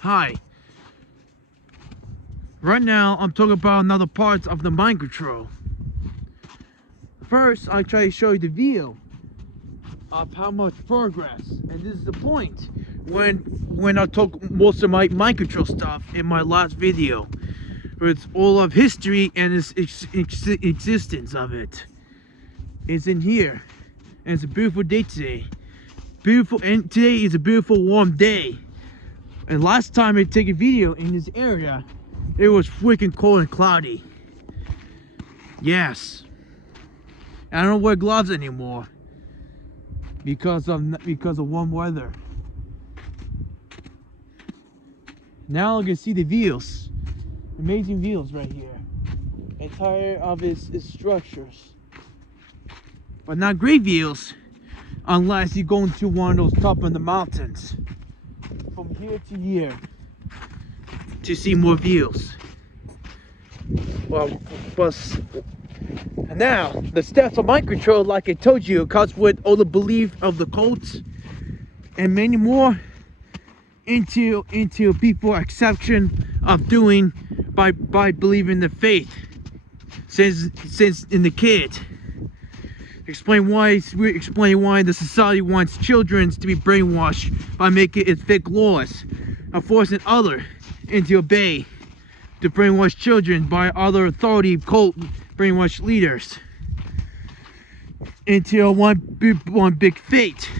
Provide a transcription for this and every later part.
Hi. Right now, I'm talking about another part of the mind control. First, I try to show you the view of how much progress, and this is the point when I talk most of my mind control stuff in my last video. It's all of history and its existence of it. It's in here, and it's a beautiful day today. Beautiful, and today is a beautiful warm day. And last time I took a video in this area, it was freaking cold and cloudy. Yes. I don't wear gloves anymore because of warm weather. Now I can see the views. Amazing views right here. Entire of its structures. But not great views unless you go into one of those top of the mountains. From here to here. To see more views. Well, but now the steps of mind control, like I told you, comes with all the belief of the cults and many more into people acceptation of doing by believing the faith since in the kid. Explain why the society wants children to be brainwashed by making it fake laws and forcing others into obey to brainwash children by other authority cult brainwash leaders into one big fate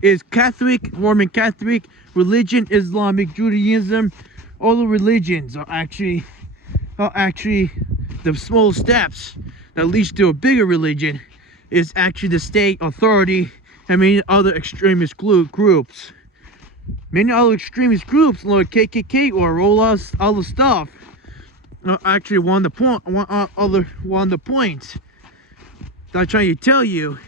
is Catholic, Roman Catholic, religion, Islamic, Judaism. All the religions are actually the small steps that leads to a bigger religion is actually the state authority and many other extremist groups. Many other extremist groups like KKK or all other stuff actually one of the points that I'm trying to tell you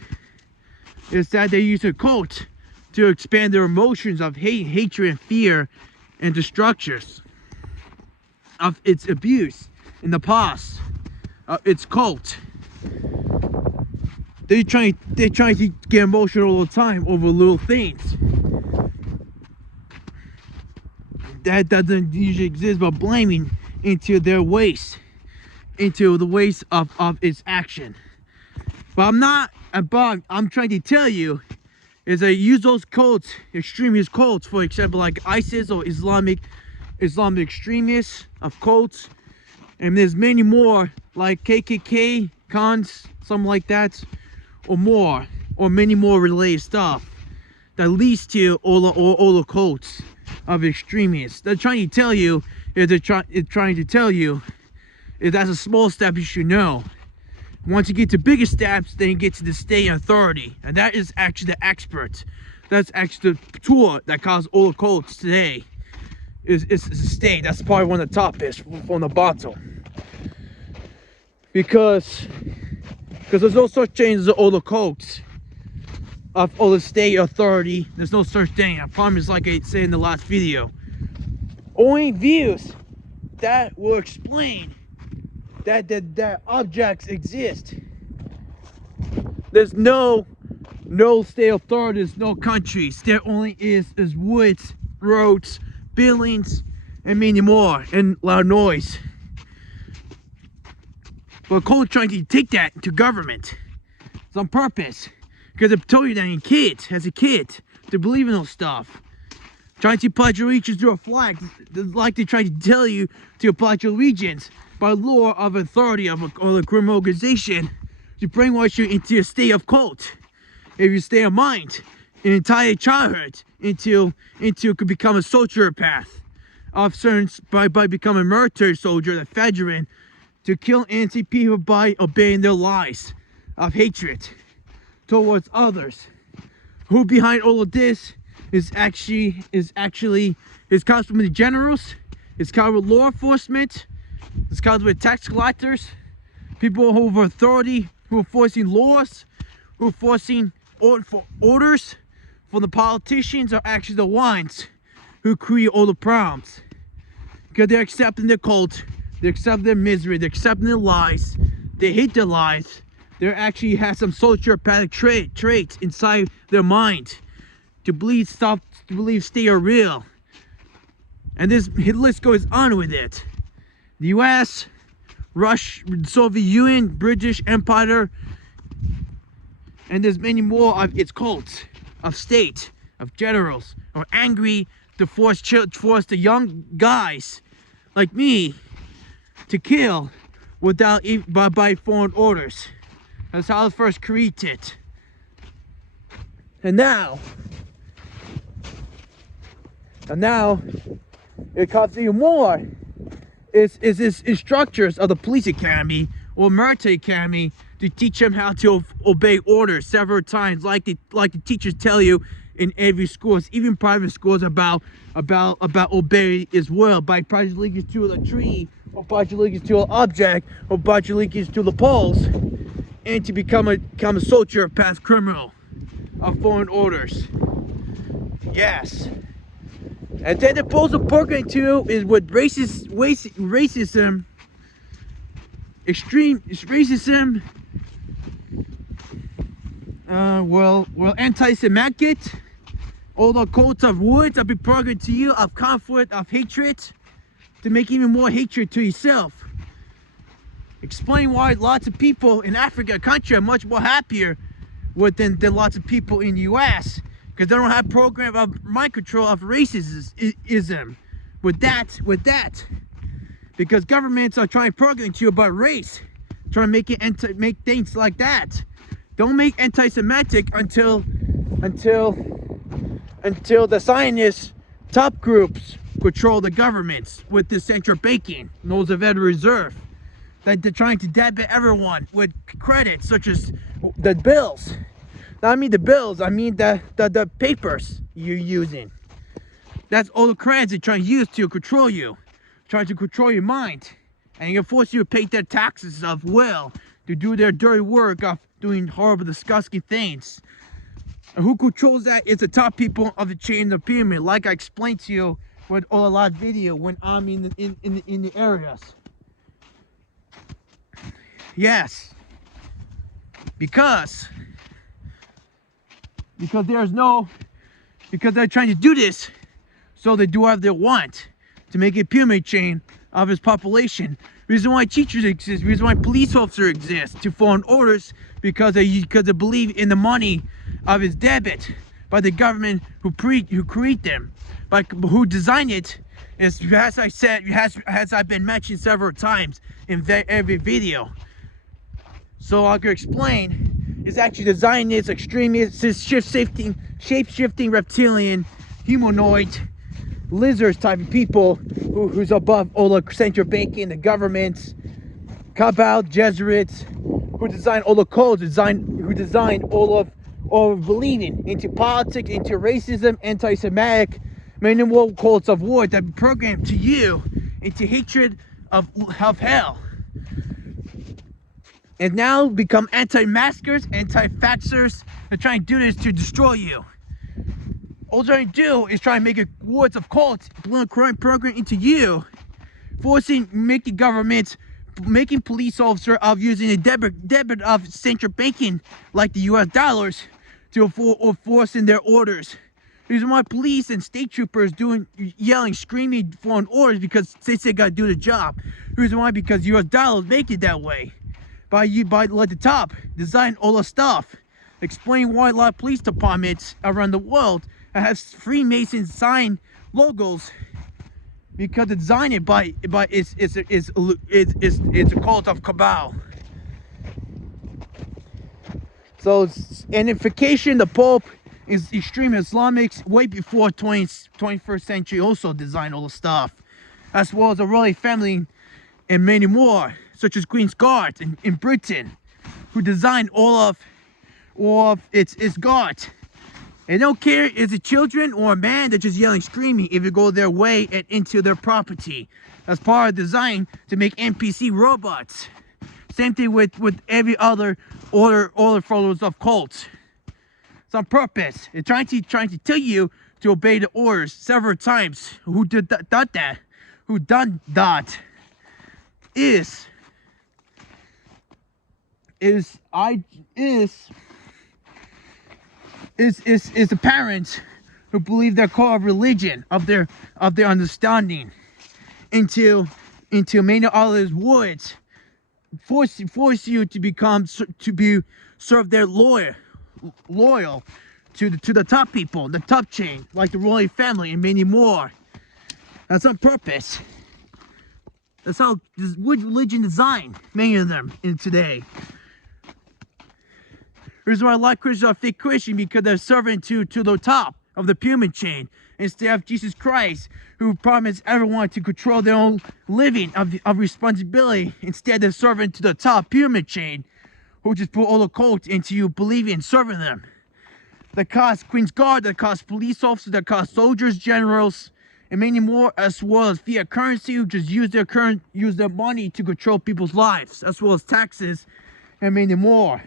is that they use a cult to expand their emotions of hate, hatred, and fear and destructions of its abuse in the past. Its cult. They try to get emotional all the time over little things. That doesn't usually exist, but blaming into their waste, into the waste of its action. But I'm trying to tell you is they use those cults, extremist cults, for example, like ISIS or Islamic extremists of cults, and there's many more like KKK, cons, something like that, or more, or many more related stuff that leads to all the cults of extremists. They're trying to tell you is that's a small step you should know. Once you get to bigger steps, then you get to the state authority, and that is actually the expert. That's actually the tool that caused all the cults today. It's the state. That's probably one of the top is from the bottom. Because there's no such thing as all the cults of all the state authority. There's no such thing. I promise, like I said in the last video. Only views that will explain that objects exist. There's no state authority, there's no countries. There only is woods, roads, buildings, and many more, and loud noise. But Cole trying to take that to government. It's on purpose. Because I've told you that as a kid, to believe in those stuff. Trying to pledge allegiance to a flag, like they try to tell you to pledge allegiance by law of authority of a criminal organization to brainwash you into a state of cult. If you stay of mind, an entire childhood into could become a sociopath of certain by becoming a military soldier, a veteran, to kill innocent people by obeying their lies of hatred towards others. Who behind all of this is comes from the generals, it's comes with law enforcement, it's comes with tax collectors, people who have authority, who are forcing laws, who are forcing orders from the politicians are actually the ones who create all the problems. Because they're accepting their cult, they accept their misery, they accept their lies, they hate their lies. They actually have some sociopathic traits inside their mind to believe stay are real And this list goes on with it. The US, Russia, Soviet Union, British Empire, and there's many more of its cults, of state, of generals, are angry to force the young guys like me to kill without by foreign orders. That's how it first created. And now it costs even more. Is this instructors of the police academy or military academy to teach them how to obey orders several times, like the teachers tell you in every schools, even private schools, about obey as well, by pledging allegiance to a tree, or pledging allegiance to an object, or pledging allegiance to the poles, and to become a soldier, past criminal of foreign orders. Yes. And then the postal program too is with racism, extreme racism, anti-Semitic, all the cults of words have been programmed to you, of conflict, of hatred, to make even more hatred to yourself. Explain why lots of people in Africa country are much more happier than lots of people in the US, because they don't have program of mind control of racism. With that, because governments are trying to program to you about race, trying to make things like that. Don't make anti-Semitic until the Zionist top groups control the governments with the central banking, those of Federal Reserve, that they're trying to debit everyone with credit, such as the bills. Not I mean the bills, I mean the papers you're using. That's all the credits they're trying to use to control you, trying to control your mind, and they force you to pay their taxes of will, to do their dirty work of doing horrible, disgusting things. And who controls that is the top people of the chain of the pyramid, like I explained to you with all a lot of video when I'm in the areas. Yes, because they're trying to do this, so they do what they want to make a pyramid chain of its population. Reason why teachers exist, reason why police officers exist, to follow orders, because they believe in the money of its debit by the government who create them, but who design it. Is, as I said, as I've been mentioned several times in every video. So I can explain, it's actually designed as extremist, shape-shifting reptilian, humanoid, lizards type of people who's above all the central banking, the governments, cabal, Jesuits, who designed all the codes, who designed all of believing into politics, into racism, anti-Semitic, many more cults of war that be programmed to you into hatred of hell. And now become anti-maskers, anti-faxers, and trying to do this to destroy you. All they're trying to do is try and make a words of cults, crime program into you, making governments, making police officers of using a debit of central banking like the US dollars to enforcing their orders. The reason why police and state troopers yelling, screaming for orders, because they say gotta do the job. The reason why, because US dollars make it that way. By like the top, design all the stuff. Explain why a lot of police departments around the world have Freemason sign logos, because it's designed by it's a cult of cabal. So unification, the Pope is extreme Islamics way before 21st century also designed all the stuff, as well as the royal family and many more, such as Queen's Guard in Britain, who designed all of its guards. They don't care if it's a children or a man, they're just yelling, screaming if you go their way and into their property. That's part of design to make NPC robots. Same thing with every other order followers of cults. It's on purpose. They're trying to tell you to obey the orders several times. Who did that? Who done that? Is the parents who believe their core of religion, of their understanding, into many others would force you to become serve their loyal to the top people, the top chain, like the royal family and many more. That's on purpose. That's how religion designed many of them in today. The reason why a lot of Christians are fake Christian, because they're serving to the top of the pyramid chain instead of Jesus Christ, who promised everyone to control their own living of responsibility. Instead, they're serving to the top pyramid chain, who just put all the cult into you believing and serving them. That cost Queen's Guard, that cost police officers, that cost soldiers, generals, and many more, as well as fiat currency, who just use their money to control people's lives, as well as taxes and many more.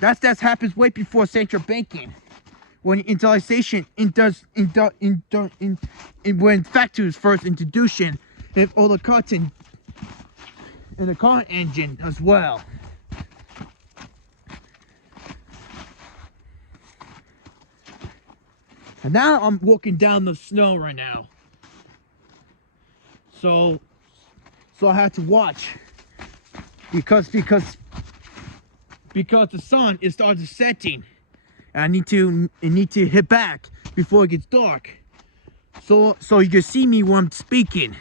That happens way before central banking, when industrialization when factories first introduced, and all the cotton and the car engine as well. And now I'm walking down the snow right now, so I had to watch because the sun is starting setting. I need to hit back before it gets dark, so you can see me when I'm speaking.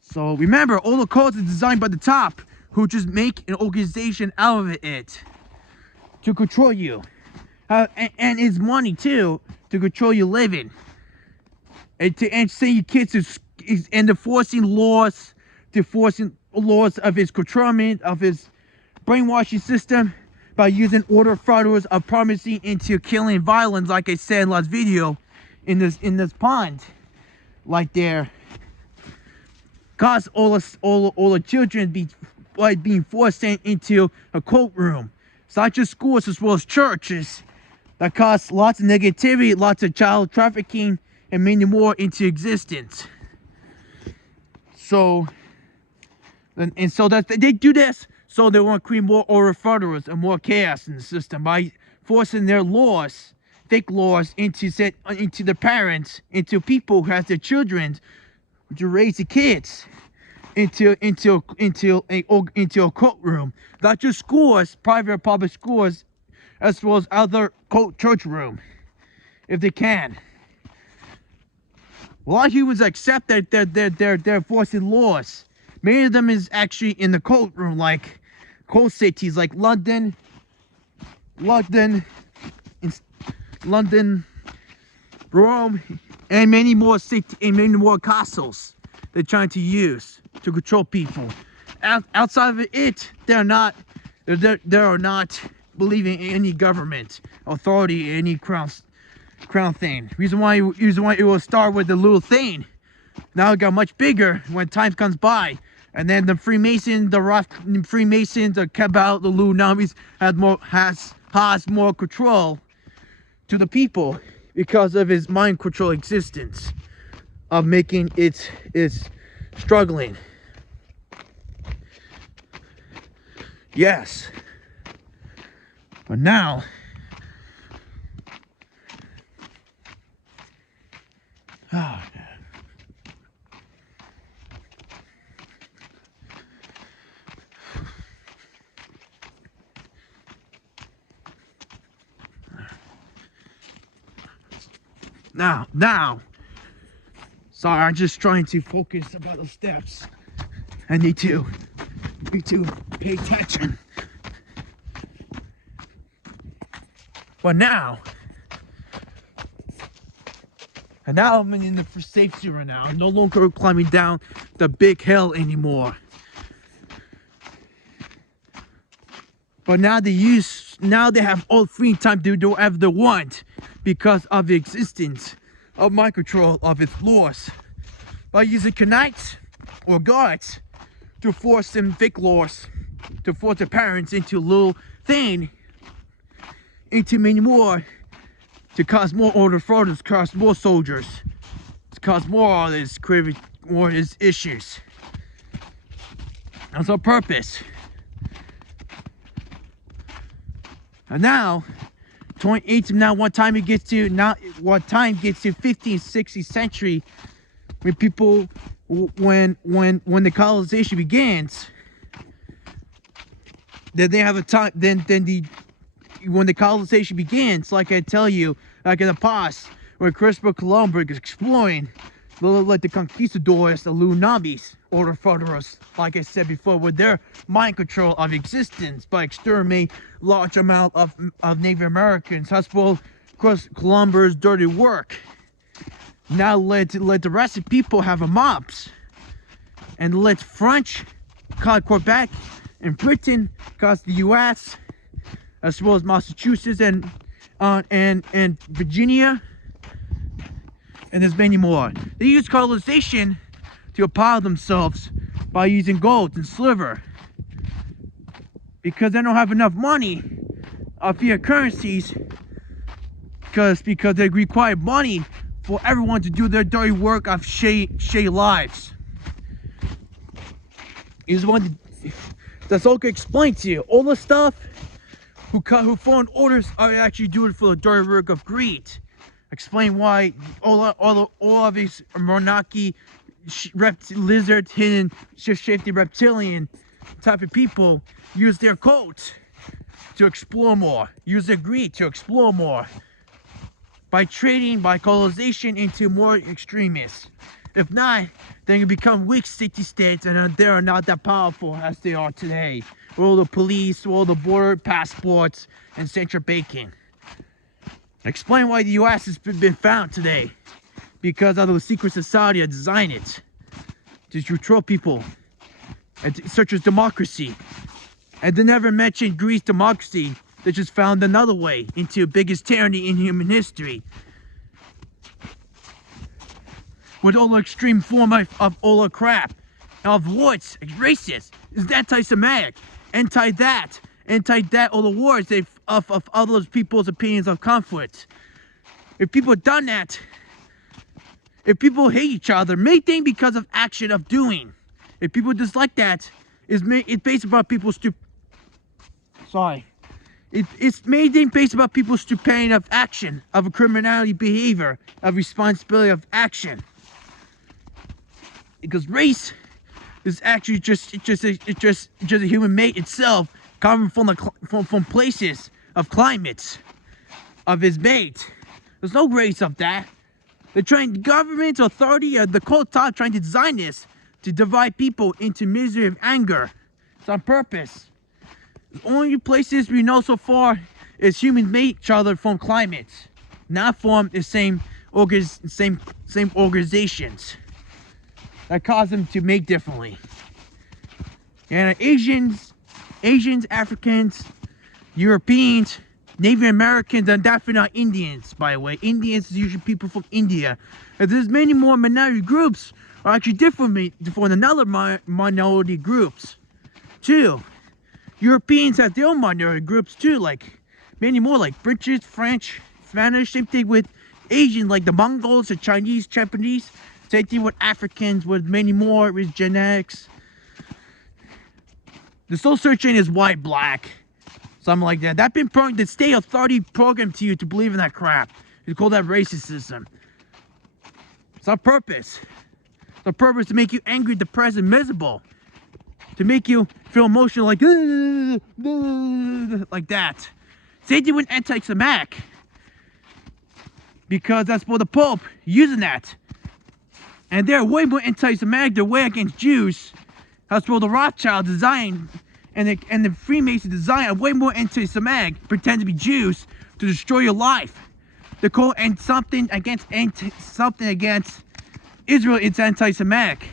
So remember, all the codes are designed by the top, who just make an organization out of it to control you, and it's money too to control your living, and send your kids to, and enforcing laws of his controlment, of his brainwashing system, by using order frauders of promising into killing violence, like I said in last video, in this pond, like there, cause all the children being forced into a cult room. It's not just schools, as well as churches, that cause lots of negativity, lots of child trafficking, and many more into existence. So that they do this, so they want to create more order frauders and more chaos in the system by forcing their laws, fake laws, into the parents, into people who have their children, to raise the kids into a cult room. Not just schools, private or public schools, as well as other cult church room, if they can. A lot of humans accept that they're forcing laws. Many of them is actually in the cult room, like cult cities like London, Rome, and many more cities, and many more castles they're trying to use to control people. Outside of it, they are not believing in any government authority, any crown thing. Reason why it will start with the little thing. Now it got much bigger when time comes by, and then the Freemasons, the Cabal, the Illuminatis has more control to the people because of his mind control existence of making it struggling. Yes, but now now sorry, I'm just trying to focus about the steps. I need to pay attention. But now I'm in the safe zone now. I'm no longer climbing down the big hill anymore. But now they have all free time to do whatever they want because of the existence of mind control of its laws. By using knights or guards to force them fake laws, to force the parents into a little thing, into many more, to cause more order frauders, cause more soldiers, to cause more of this, create more of these issues. That's on purpose. And now, 28 now, what time gets to 15th, 16th century, when people, when the colonization begins, then they have a time. When the colonization begins, like I tell you, like in the past, when Christopher Columbus is exploring, like the conquistadors, the Illuminatis, or the Federals, like I said before, with their mind control of existence by exterminating large amount of Native Americans. That's what Columbus' dirty work now let the rest of the people have a mobs, and let French, Quebec, and Britain, cause the U.S., as well as Massachusetts and Virginia, and there's many more. They use colonization to empower themselves by using gold and silver, because they don't have enough money of fiat currencies, because they require money for everyone to do their dirty work of shady lives. Is one that's all I can explain to you. All the stuff who foreign orders are actually doing for the dirty work of greed. Explain why all of these monarchy, lizard, hidden, shifty reptilian type of people use their codes to explore more, use their greed to explore more, by trading, by colonization into more extremists. If not, then you become weak city-states, and they are not that powerful as they are today. All the police, all the border passports, and central banking. Explain why the U.S. has been found today. Because of the secret society that designed it to control people, and such as democracy. And they never mentioned Greece democracy. They just found another way into the biggest tyranny in human history. With all the extreme form of all the crap, of what's racist, is anti-Semitic, anti-that, all the wars of other people's opinions of conflict. If people done that, if people hate each other, main thing because of action of doing. If people dislike that, it's based about people's It's main thing based about people's stupidity of action, of a criminality behavior, of responsibility of action. Because race is actually just a human mate itself, coming from places of climates of his mate. There's no race of that. They're trying, government, authority, the cult top trying to design this to divide people into misery and anger. It's on purpose. The only places we know so far is humans mate each other from climates, not from the same organizations that cause them to mate differently. And Asians, Africans, Europeans, Native Americans, and definitely not Indians, by the way. Indians is usually people from India. And there's many more minority groups are actually different from another minority groups, too. Europeans have their own minority groups, too, like many more, like British, French, Spanish. Same thing with Asian, like the Mongols, the Chinese, Japanese. Same thing with Africans, with many more, with genetics. The soul searching is white, black, something like that. That's been the state authority programmed to you to believe in that crap. You call that racism. It's on purpose. It's on purpose to make you angry, depressed, and miserable. To make you feel emotional like that. Same thing with anti-Semitic. Because that's for the Pope using that. And they're way more anti-Semitic, they're way against Jews. That's for the Rothschild design and the Freemason design are way more anti-Semitic, pretend to be Jews to destroy your life. They call something against Israel, it's anti-Semitic.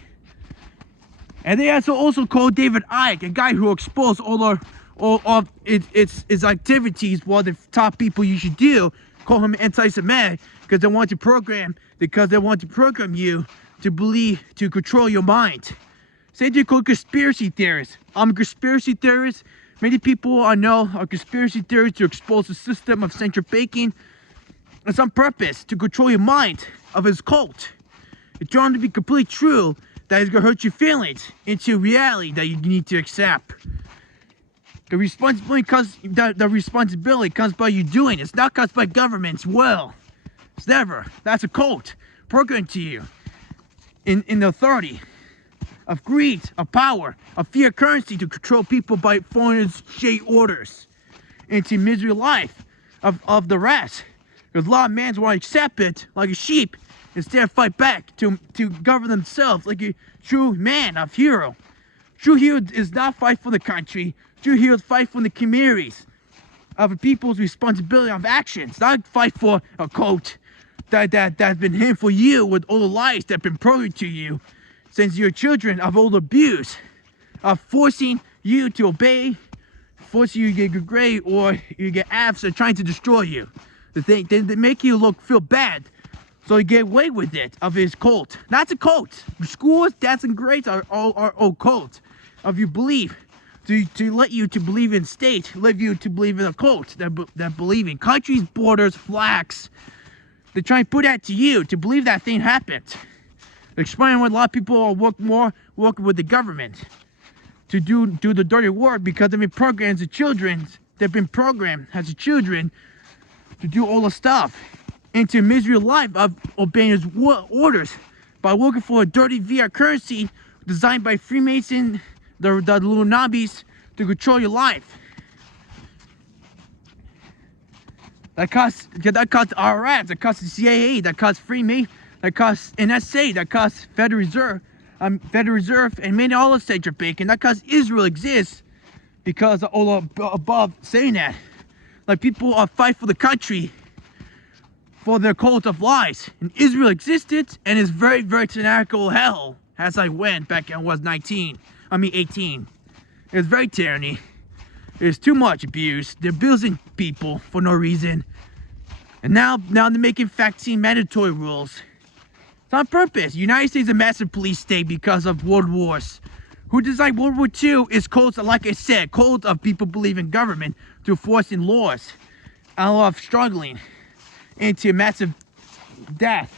And they also call David Icke, a guy who exposed all of its activities, what the top people usually do, call him anti-Semitic because they want to program you to believe, to control your mind. Same thing called conspiracy theorists. I'm a conspiracy theorist. Many people I know are conspiracy theorists to expose the system of central banking. It's on purpose to control your mind of his cult. It's trying to be completely true that it's gonna hurt your feelings into reality that you need to accept. The responsibility comes by you doing it. It's not caused by government's will. It's never. That's a cult programmed to you in the authority of greed, of power, of fear currency to control people by foreigners' shade orders into misery life of the rest. Because a lot of men want to accept it like a sheep instead of fight back to govern themselves like a true man of hero. True hero is not fight for the country. True heroes fight for the communities of the people's responsibility of actions, not fight for a cult that's been hidden for you with all the lies that have been programmed to you since you're children of old abuse, of forcing you to obey, forcing you to get good grade or you get abs or trying to destroy you. They make you feel bad, so you get away with it of his cult. That's a cult. Schools, that's and grades are all cult of your belief. To let you to believe in state, let you to believe in a cult that believe in countries, borders, flags. They try and put that to you to believe that thing happened. Explain why a lot of people are working with the government to do the dirty work because they've been programmed as children. They've been programmed as children to do all the stuff into misery life of obeying his orders by working for a dirty VR currency designed by Freemason, the Illuminati's to control your life. That costs IRS, that costs the CIA, that costs Freemason, that costs NSA, that costs Federal Reserve, and many other central bank, and that costs Israel exists because of all above saying that. Like people are fight for the country for their cult of lies. And Israel existed and is very, very tyrannical hell as I went back when I was 18. It's very tyranny. There's too much abuse. They're abusing people for no reason. And now they're making vaccine mandatory rules. It's on purpose. United States is a massive police state because of world wars. Who designed World War II is cults, like I said, cults of people believing government to enforcing laws. And a lot of struggling into massive death.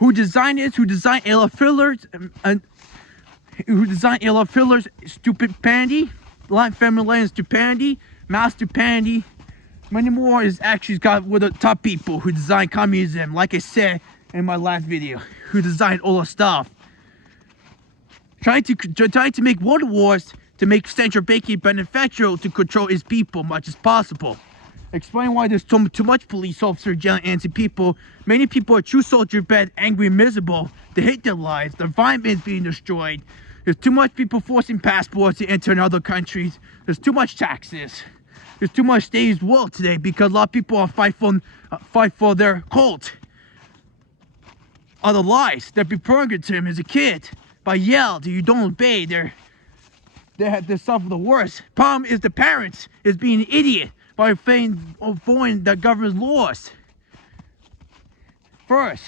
Who designed it? Who designed Adolf Hitler's? Who designed Adolf Hitler's stupidity? Latin family land stupidity, Mao's stupidity. Many more is actually got with the top people who designed communism, like I said in my last video, who designed all the stuff. Trying to make world wars to make central banking beneficial to control his people much as possible. Explain why there's too much police officers yelling at people. Many people are true soldier bad, angry and miserable. They hate their lives. Their environment is being destroyed. There's too much people forcing passports to enter in other countries. There's too much taxes. There's too much status will today because a lot of people are fight for their cult. Other lies that be programmed to him as a kid by yell that you don't obey. They suffer the worst. Problem is the parents is being an idiot by avoiding the government's laws. First,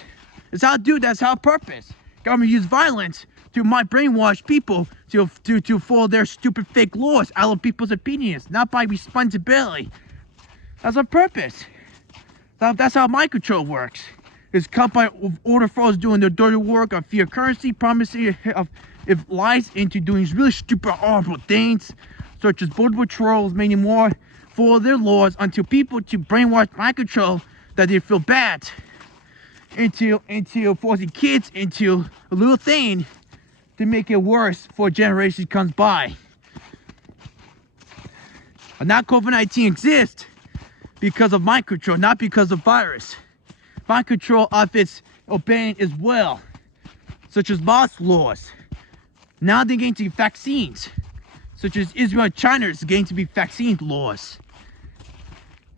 it's how to do that's how purpose. Government use violence to brainwash people to follow their stupid fake laws out of people's opinions, not by responsibility. That's on purpose. That's how Mindcontrol works. It's cut by order followers doing their dirty work on fear currency, promising if lies into doing really stupid, horrible things, such as border patrols, many more, follow their laws until people to brainwash Mindcontrol that they feel bad, into forcing kids into a little thing to make it worse for a generation comes by. And now COVID-19 exists because of Mindcontrol, not because of virus. Mindcontrol of its obeying as well, such as boss laws. Now they're getting to vaccines, such as Israel and China is getting to be vaccine laws.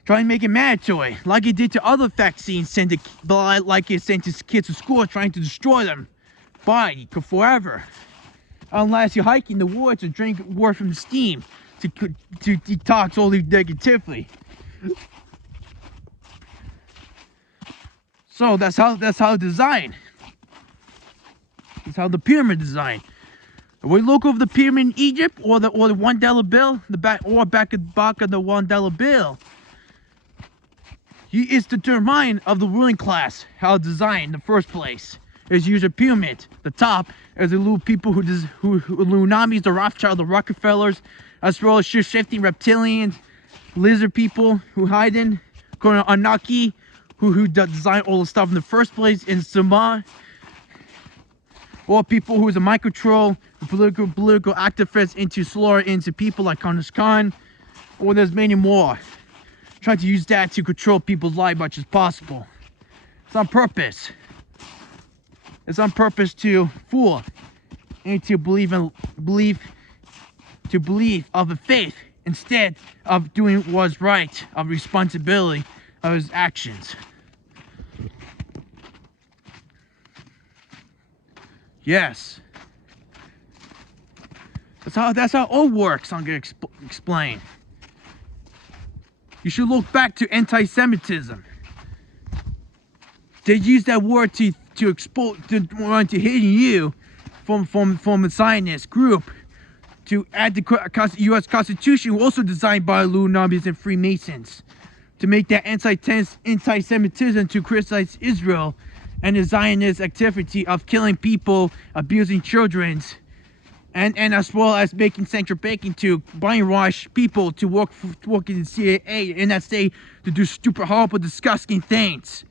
Try and make it mandatory, like it did to other vaccines, like it sent to kids to school, trying to destroy them body forever. Unless you're hiking the woods or drink water from the steam to detox all the negativity. So that's how design. That's how the pyramid design. We look over the pyramid in Egypt or the $1 bill, back of the $1 bill. It's determined of the ruling class how it's designed in the first place. Is use a pyramid. The top is the little people who Illuminatis, the Rothschild, the Rockefellers, as well as shifting reptilians, lizard people who hide in, Anunnaki, who designed all the stuff in the first place, in Sama, or people who is a Mindcontrol, political activists into slaughter into people like Khan Khan, or there's many more. Trying to use that to control people's lives as much as possible. It's on purpose. It's on purpose to fool and to believe of the faith instead of doing what's right, of responsibility of his actions. Yes. That's how it all works. I'm gonna explain. You should look back to anti-Semitism. They use that word to expose, to want to hit you from the Zionist group to add the U.S. Constitution, also designed by Illuminati and Freemasons, to make that anti-Semitism to criticize Israel and the Zionist activity of killing people, abusing children, and as well as making central banking to brainwash people to work in the CIA in that state to do stupid, horrible, disgusting things.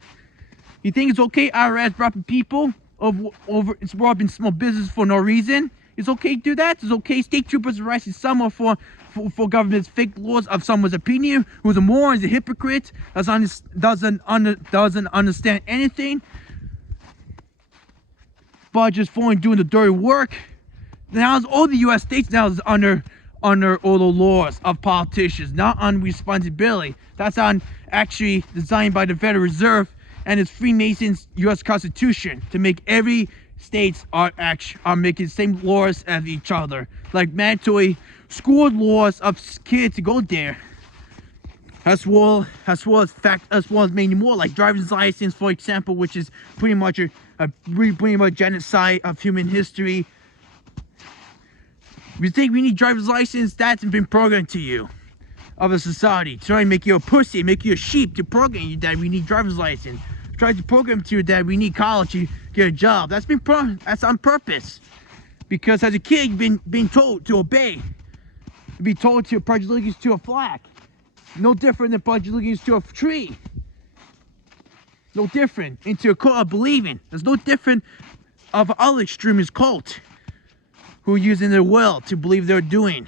You think it's okay IRS robbing people over it's robbing small business for no reason? It's okay to do that? It's okay state troopers arresting someone for government's fake laws of someone's opinion, who's a moron, is a hypocrite, doesn't understand anything, but just following doing the dirty work. Now all the U.S. states now is under all the laws of politicians, not on responsibility. That's on actually designed by the Federal Reserve and its Freemasons U.S. Constitution to make every states are making the same laws as each other, like mandatory school laws of kids to go there, as well as many more, like driver's license, for example, which is pretty much pretty much genocide of human history. You think we need driver's license? That's been programmed to you of a society, trying to make you a pussy, make you a sheep, to program you that we need driver's license. Try to program to you that we need college to get a job. That's on purpose, because as a kid you've been told to obey, to be told to pledge allegiance to a flag. No different than pledge allegiance to a tree. No different into a cult of believing. There's no different of other extremist cult who are using their will to believe they're doing.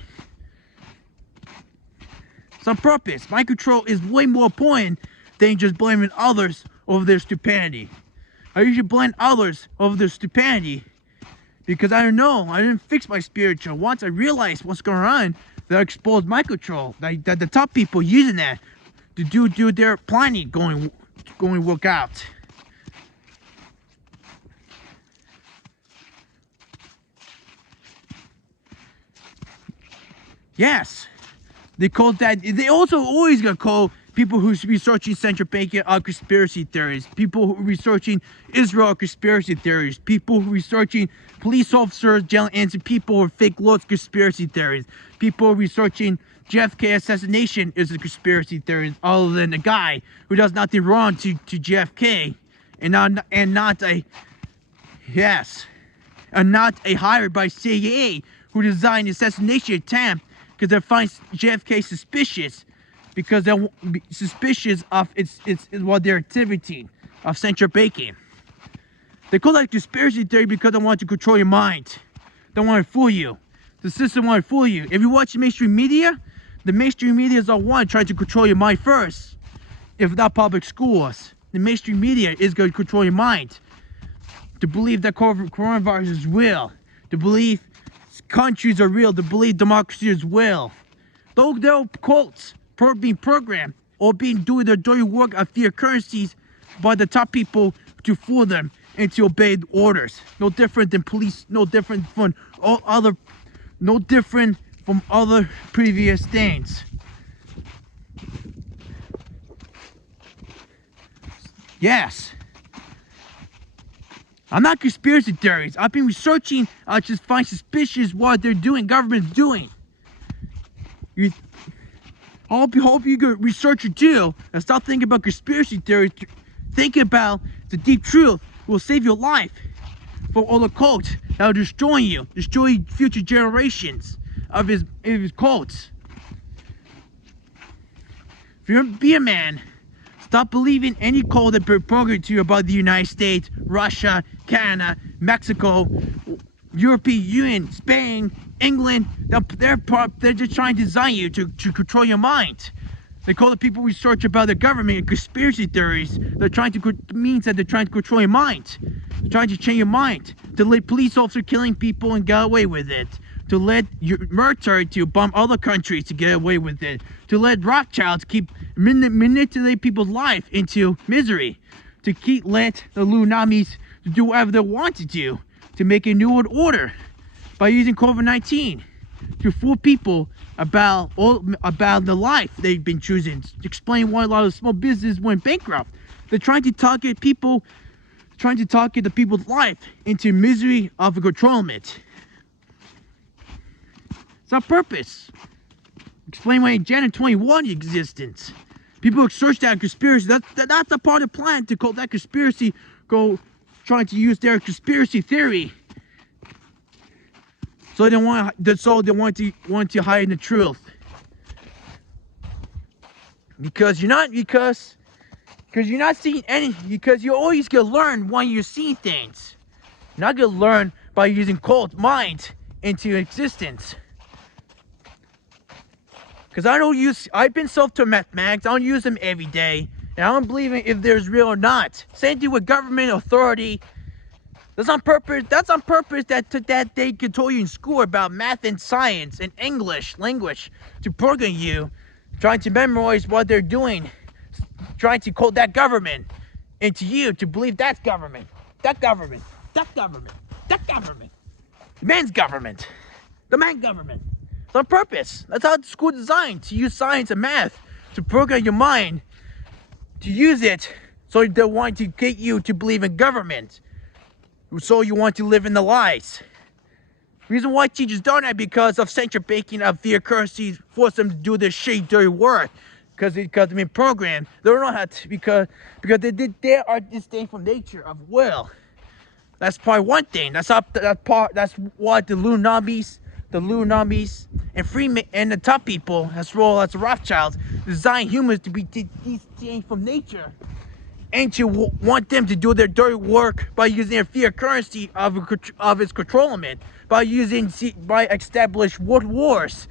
It's on purpose. Mindcontrol is way more important than just blaming others over their stupidity. I usually blame others over their stupidity because I don't know. I didn't fix my spiritual. Once I realized what's going on, that I exposed Mindcontrol. That the top people using that to do their planning going work out. Yes, they call that. They also always gonna call people who's researching central banking conspiracy theories. People who are researching Israel conspiracy theories. People who are researching police officers, jail ends, and people with fake laws conspiracy theories. People researching JFK assassination is a conspiracy theory, other than a guy who does nothing wrong to JFK, and not a hired by CIA who designed the assassination attempt, because they find JFK suspicious, because they're suspicious of their activity of central banking. They call that conspiracy theory because they want to control your mind. They want to fool you. The system want to fool you. If you watch the mainstream media, the mainstream media is the one trying to control your mind first. If not public schools, the mainstream media is going to control your mind. To believe that coronavirus is real. To believe countries are real. To believe democracy is real. Though they're cults being programmed or doing their dirty work of fear currencies by the top people to fool them and to obey orders. No different than police. No different from no different from other previous things. Yes. I'm not conspiracy theories. I've been researching. I just find suspicious what they're doing. Government's doing. I hope you go research it too and stop thinking about conspiracy theories. Think about the deep truth will save your life from all the cults that will destroy you, destroy future generations of his cults. If you're be a man, stop believing any cult that program to you about the United States, Russia, Canada, Mexico, European Union, Spain, England. They're just trying to design you to control your mind. They call the people research about the government and conspiracy theories. They're trying to means that they're trying to control your mind. They're trying to change your mind. To let police officers killing people and get away with it. To let your military to bomb other countries to get away with it. To let Rothschilds keep manipulate people's life into misery. To let the Illuminatis do whatever they want to do. To make a new world order by using COVID-19 to fool people about the life they've been choosing. To explain why a lot of small businesses went bankrupt. They're trying to target people, the people's life into misery of controlment. It's on purpose. Explain why Agenda 21 existence. People search that conspiracy. That's a part of the plan to call that conspiracy. Trying to use their conspiracy theory. So they want to hide the truth. Because you're not seeing any. Because you're always gonna learn when you're seeing things. You're not gonna learn by using cult mind into existence. Because I've been self-taught mathematics. I don't use them every day. And I don't believe in if there's real or not. Same thing with government authority. That's on purpose that they control you in school about math and science and English language to program you, trying to memorize what they're doing, trying to code that government into you to believe that's government, that government, that government, that government, the man's government, the man government. It's on purpose. That's how the school designed, to use science and math to program your mind, to use it so they want to get you to believe in government. So you want to live in the lies. Reason why teachers don't that because of central banking of fear currencies force them to do their shitty dirty work. Because they've been programmed. They don't know how to because they are disdain from nature of will. That's probably one thing. That's what the Illuminatis and Freeman and the top people, as well as the Rothschilds, design humans to be disdained from nature. And you want them to do their dirty work by using their fiat currency of its controlment, by establish world wars,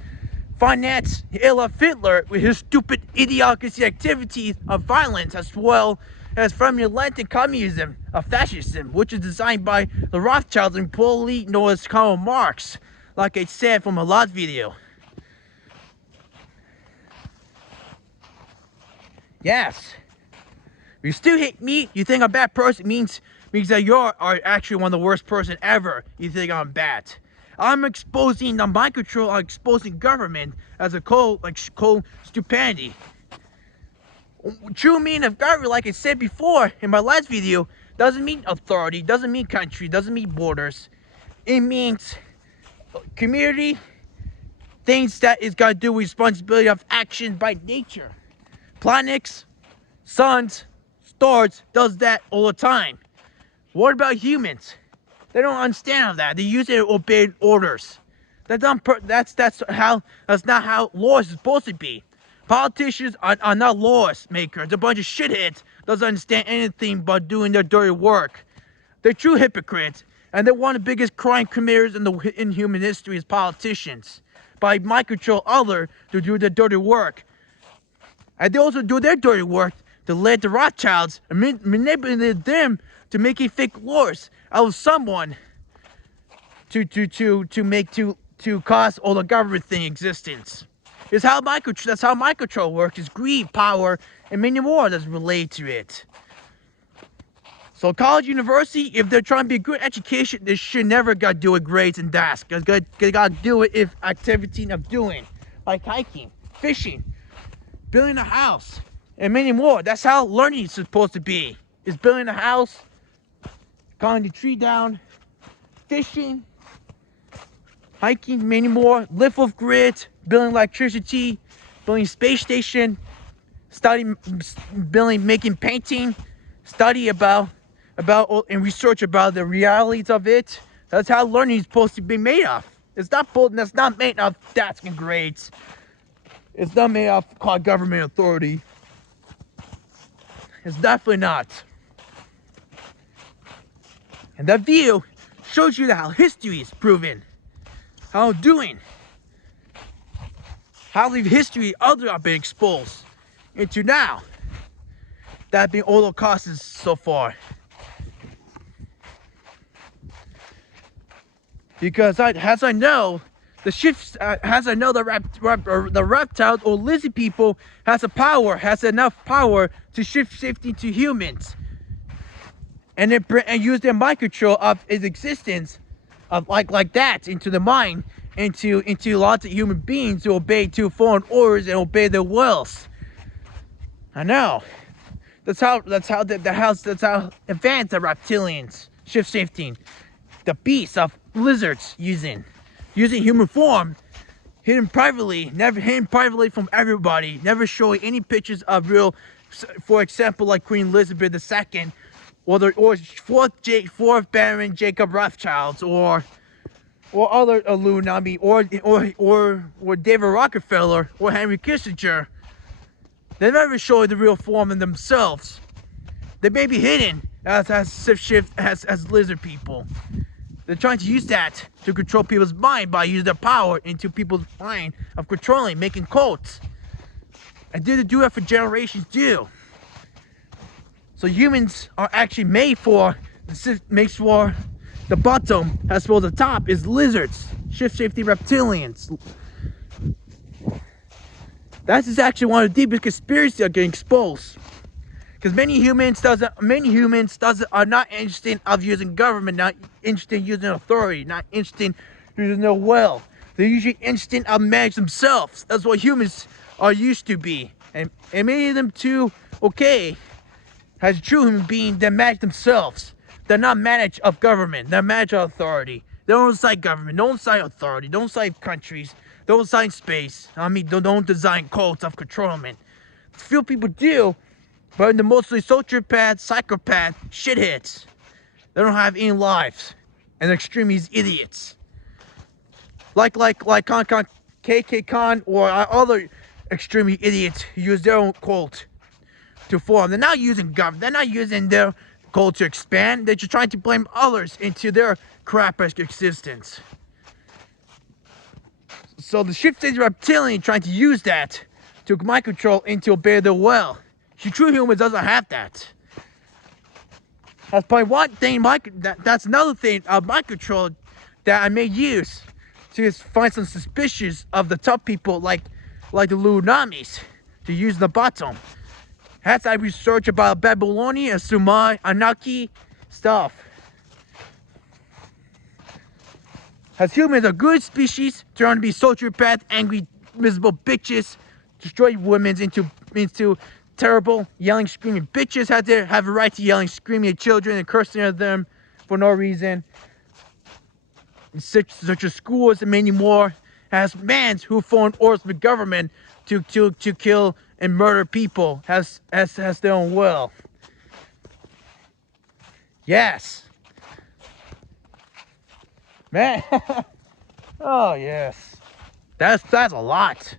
finance Hitler with his stupid idiocracy activities of violence, as well as formulating communism of fascism, which is designed by the Rothschilds and poorly known as Karl Marx, like I said from a last video. Yes. You still hate me, you think I'm a bad person, means that you are actually one of the worst person ever. You think I'm bad. I'm exposing the Mindcontrol, I'm exposing government as a cold stupidity. True meaning of government, like I said before in my last video, doesn't mean authority, doesn't mean country, doesn't mean borders. It means community, things that is got to do with responsibility of action by nature. Planets, suns, stars does that all the time. What about humans? They don't understand that. They use it to obey orders. That's not how laws are supposed to be. Politicians are not laws makers. They're a bunch of shitheads doesn't understand anything but doing their dirty work. They're true hypocrites, and they're one of the biggest crime committers in human history as politicians. By Mindcontrol others to do their dirty work. And they also do their dirty work to let the Rothschilds manipulate them to make a fake laws out of someone to cause all the government thing existence. That's how Mindcontrol works. Is greed, power, and many more that's related to it. So college, university, if they're trying to be a good education, they should never got to do it grades and tasks. They got to do it if activity of doing, like hiking, fishing, building a house, and many more. That's how learning is supposed to be. Is building a house, cutting the tree down, fishing, hiking, many more. Live off grid, building electricity, building space station, making painting, study about and research about the realities of it. That's how learning is supposed to be made of. It's not built. That's not made of stats and grades. It's not made of government authority. It's definitely not. And that view shows you how history is proven. How doing. How the history others have been exposed into now. That have been holocausts so far. Because as I know, the reptiles or lizard people has enough power to shift into humans, and use their mind control of its existence, of like that into the mind, into lots of human beings to obey to foreign orders and obey their wills. I know. That's how advanced the reptilians shifting. The beasts of lizards using human form, hidden privately from everybody, never showing any pictures of real, for example, like Queen Elizabeth II, or fourth Baron Jacob Rothschild, or other Illuminati, or David Rockefeller, or Henry Kissinger. They never show the real form in themselves. They may be hidden as lizard people. They're trying to use that to control people's mind by using their power into people's mind of controlling, making cults. And did do that for generations too. So humans are actually made for the bottom as well as the top is lizards, shifty reptilians. That's just actually one of the deepest conspiracies that are getting exposed. Because many humans are not interested of using government, not interested in using authority, not interested in using their will. They're usually interested in manage themselves. That's what humans are used to be. And many of them too, as true human beings, they manage themselves. They're not managed of government, they're managed of authority. They don't cite government, don't cite authority, don't cite countries, don't cite space. Don't design cults of controlment. Few people do. But they're mostly sociopaths, psychopaths, shitheads. They don't have any lives. And extremist idiots. Like KK Khan or other extremist idiots who use their own cult to form. They're not using government. They're not using their cult to expand. They're just trying to blame others into their crap-esque existence. So the shifted reptilian trying to use that to mind control and to obey their will. True humans doesn't have that. That's probably one thing. That's another thing of mind control that I may use to find some suspicious of the tough people like the Illuminatis to use the bottom. As I research about Babylonia, Sumer, Anunnaki stuff. As humans are good species, trying to be sociopath, angry, miserable bitches, destroy women into terrible, yelling, screaming bitches have a right to yelling, screaming at children and cursing at them for no reason. Such as schools and many more. Has mans who formed orders with government to kill and murder people has their own will. Yes. Man. Oh yes. That's a lot.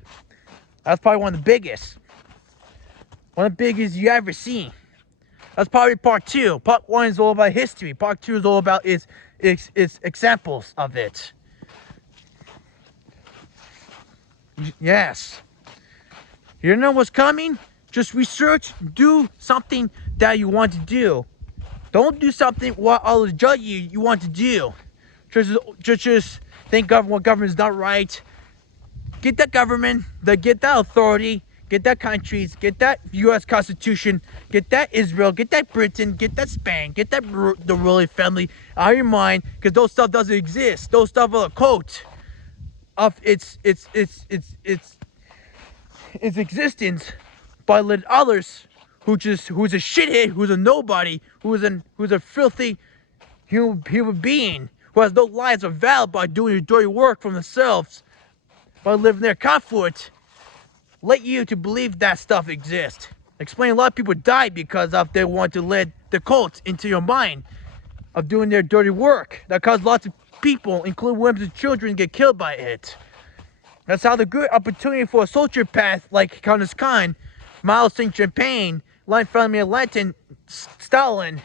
That's probably one of the biggest. One of the biggest you ever seen. That's probably part 2. Part 1 is all about history. Part 2 is all about its examples of it. Yes. You don't know what's coming? Just research. Do something that you want to do. Don't do something what others judge you want to do. Just think what government is not right. Get that government, get that authority, get that countries, get that U.S. Constitution, get that Israel, get that Britain, get that Spain, get that the royal family out of your mind, because those stuff doesn't exist. Those stuff are a cult of its existence by letting others who's a shithead, who's a nobody, who's a filthy human being who has no lives of value by doing your dirty work for themselves, by living their comfort. Let you to believe that stuff exists. Explain a lot of people die because of they want to let the cult into your mind of doing their dirty work. That caused lots of people, including women and children, get killed by it. That's how the good opportunity for a sociopath like Countess Khan, Mao Saint-Champagne, Vladimir Lenin, Stalin,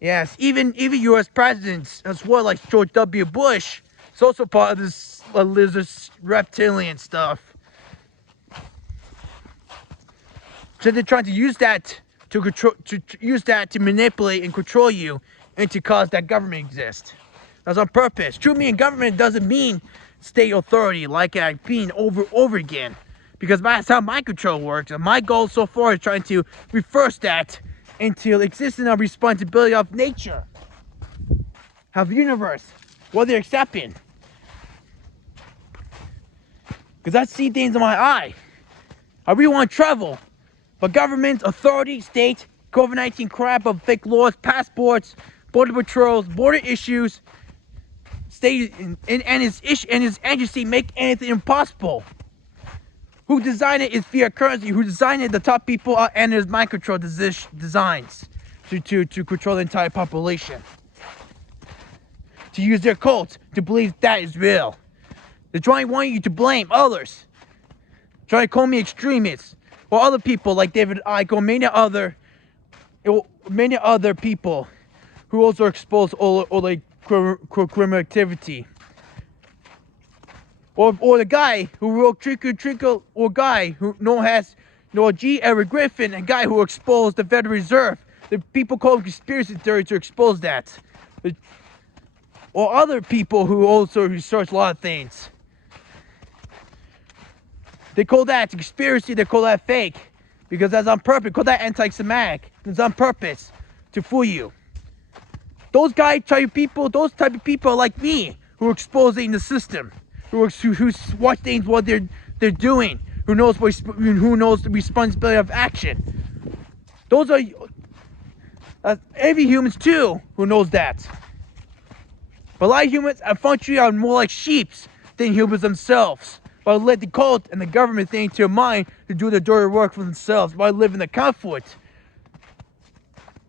yes, even U.S. presidents as well, like George W. Bush, is also part of this lizard reptilian stuff. So they're trying to use that to control, to manipulate and control you, and to cause that government exist. That's on purpose. True meaning government doesn't mean state authority, like I've been over again, because that's how mind control works. And my goal so far is trying to reverse that into existence of responsibility of nature, of the universe, what they're accepting. Because I see things in my eye. I really want to travel, but government, authority, state, COVID-19 crap of fake laws, passports, border patrols, border issues, state and his agency make anything impossible. Who designed it is fiat currency. Who designed it? The top people are, and his mind control designs to control the entire population. To use their cult to believe that is real. They're trying to want you to blame others. Trying to call me extremists. Or other people like David Icke or many other people who also expose all like criminal activity. Or the guy who wrote Trickle, or guy who has G. Eric Griffin, a guy who exposed the Federal Reserve. The people call it conspiracy theory to expose that. Or other people who also research a lot of things. They call that conspiracy, they call that fake. Because that's on purpose. Call that anti-Semitic. It's on purpose to fool you. Those type of people are like me, who are exposing the system. Who watch things what they're doing, who knows the responsibility of action. Those are every humans too who knows that. But a lot of humans, unfortunately, are more like sheeps than humans themselves. But let the cult and the government think to their mind to do the dirty work for themselves by living the comfort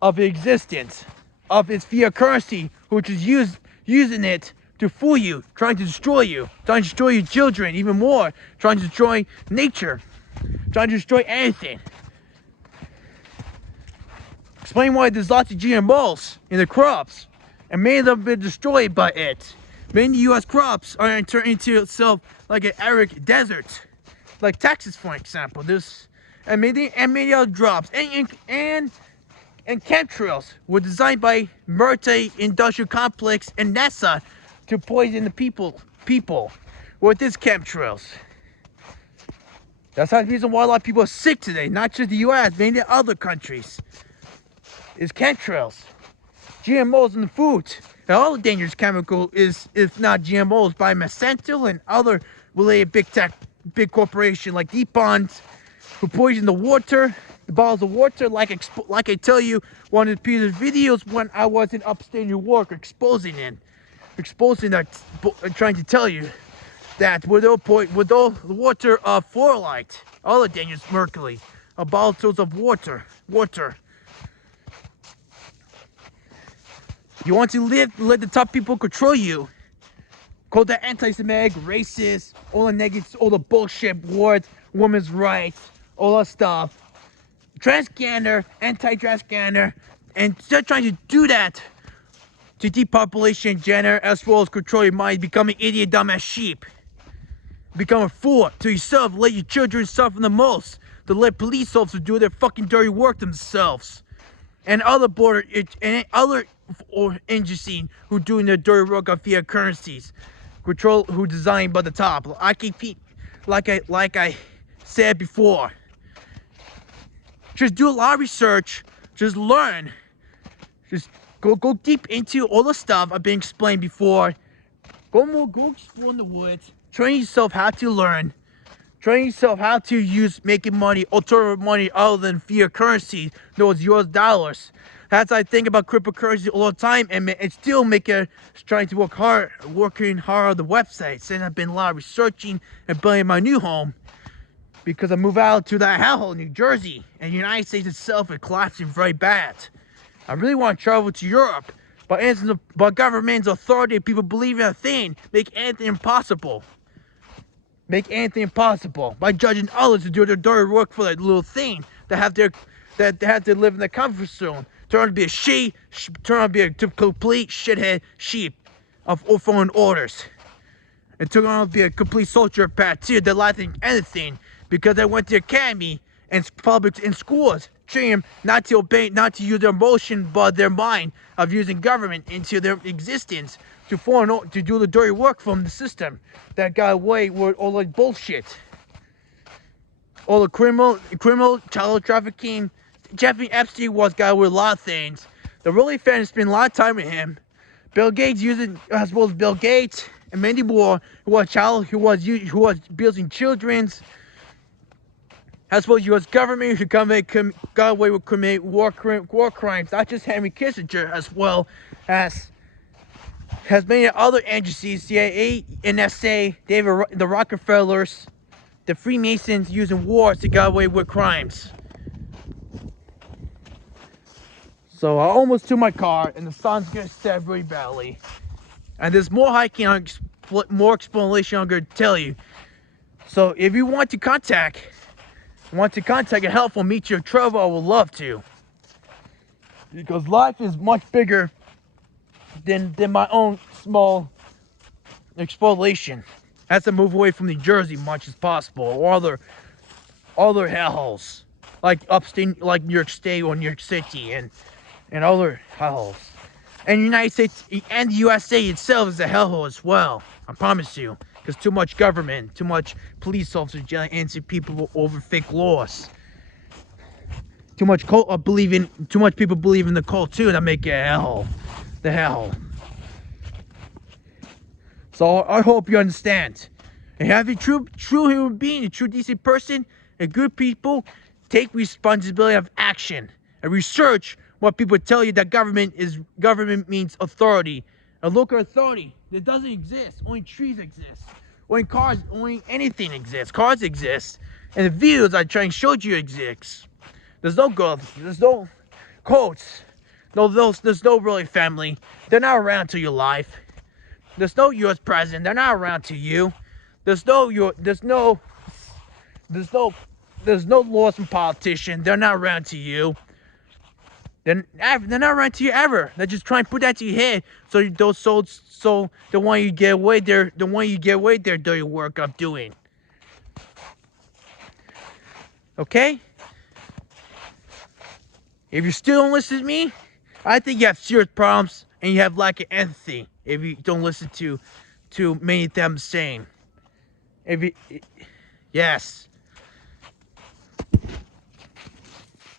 of existence, of its fiat currency, which is using it to fool you, trying to destroy you, trying to destroy your children even more, trying to destroy nature, trying to destroy anything. Explain why there's lots of GMOs in the crops, and many of them have been destroyed by it. Many U.S. crops are turned into itself like an arid desert, like Texas, for example. And many other drops and chemtrails were designed by multi-industrial complex and NASA to poison the people with these chemtrails. That's the reason why a lot of people are sick today, not just the U.S., many other countries. Is chemtrails, GMOs in the food, and all the dangerous chemical is, if not GMOs, by Monsanto and other related big corporation like DuPont, who poison the water, the bottles of water, like I tell you one of the previous videos when I was in upstate New York, exposing that, trying to tell you that with all the water of fluoride, all the dangerous mercury, bottles of water. You want to let the top people control you. Call that anti-Semitic, racist, all the negatives, all the bullshit words, women's rights, all that stuff. Transgender, anti-transgender, and they're trying to do that to depopulation gender as well as control your mind, become an idiot, dumbass sheep. Become a fool to yourself, let your children suffer the most, to let police officers do their fucking dirty work themselves. And other agencies who doing their dirty work of fiat currencies, control who designed by the top. Like I said before, just do a lot of research, just learn, just go deep into all the stuff I've been explained before. Go explore in the woods, train yourself how to learn. Train yourself how to use making money, alternative money other than fiat currency, those US dollars. That's I think about cryptocurrency all the time, and still trying to working hard on the websites. And I've been a lot of researching and building my new home because I moved out to that hellhole, New Jersey, and the United States itself is collapsing very bad. I really want to travel to Europe But government's authority, people believe in a thing, make anything impossible. Make anything impossible by judging others to do their dirty work for that little thing that they have to live in their comfort zone. Turn out to be a turn out to be a complete shithead sheep of foreign orders. It turned out to be a complete sociopath too. They're lacking anything because they went to academy and public in schools, training them not to obey, not to use their emotion, but their mind of using government into their existence to do the dirty work from the system that got away with all the bullshit, all the criminal child trafficking. Jeffrey Epstein got away with a lot of things. The really fans spend a lot of time with him. Bill Gates as well as Bill Gates and many more who was abusing children's. As well as U.S. government who got away with committing war crimes, not just Henry Kissinger, as well as many other agencies, CIA, NSA, the Rockefellers, the Freemasons using wars to get away with crimes. So I almost to my car, and the sun's gonna set really badly. And there's more hiking, more explanation I'm gonna tell you. So if you want to contact a helpful meet your trouble, I would love to. Because life is much bigger than my own small exploration. I have to move away from New Jersey much as possible, or other hellholes like upstate, like New York State or New York City, and other hellholes. And the United States and the USA itself is a hellhole as well. I promise you, because too much government, too much police officers answer people over fake laws. Too much people believe in the cult too, that make it a hellhole. The hell. So I hope you understand. And have a true human being, a true decent person, and good people take responsibility of action and research what people tell you that government means authority. And look at authority. It doesn't exist. Only trees exist. Only cars, only anything exists. Cars exist. And the videos I try and showed you exist. There's no God. There's no quotes. There's no really family. They're not around to your life. There's no U.S. president. They're not around to you. There's no laws from politicians. They're not around to you. They're not around to you ever. They just try and put that to your head so the one you get away there, do your work of doing. Okay? If you still don't listen to me, I think you have serious problems and you have lack of empathy if you don't listen to many of them saying. Yes.